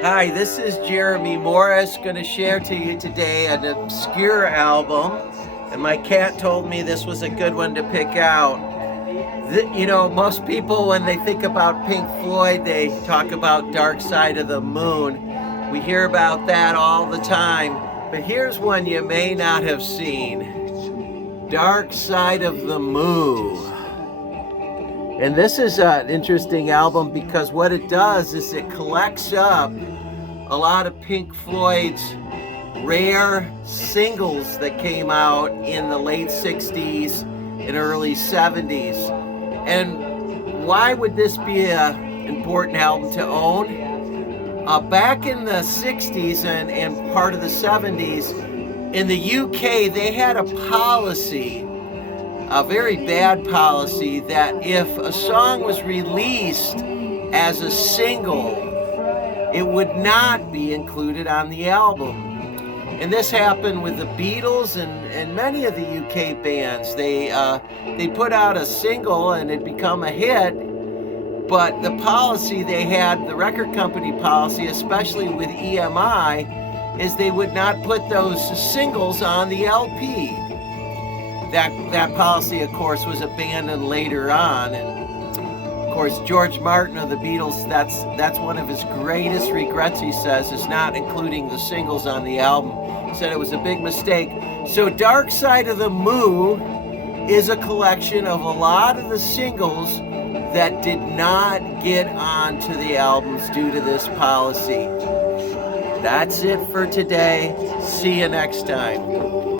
Hi, this is Jeremy Morris, going to share to you today an obscure album, and my cat told me this was a good one to pick out. Most people, when they think about Pink Floyd, they talk about Dark Side of the Moon. We hear about that all the time, but here's one you may not have seen: Dark Side of the Moon. And this is an interesting album because what it does is it collects up a lot of Pink Floyd's rare singles that came out in the late 60s and early 70s. And why would this be an important album to own? Back in the 60s and part of the 70s, in the UK, they had a policy, a very bad policy, that if a song was released as a single, it would not be included on the album. And this happened with the Beatles and many of the UK bands. They put out a single and it become a hit, but the policy they had, the record company policy, especially with EMI, is they would not put those singles on the LP. That policy, of course, was abandoned later on. And of course, George Martin of the Beatles, that's one of his greatest regrets, he says, is not including the singles on the album. He said it was a big mistake. So Dark Side of the Moon is a collection of a lot of the singles that did not get onto the albums due to this policy. That's it for today. See you next time.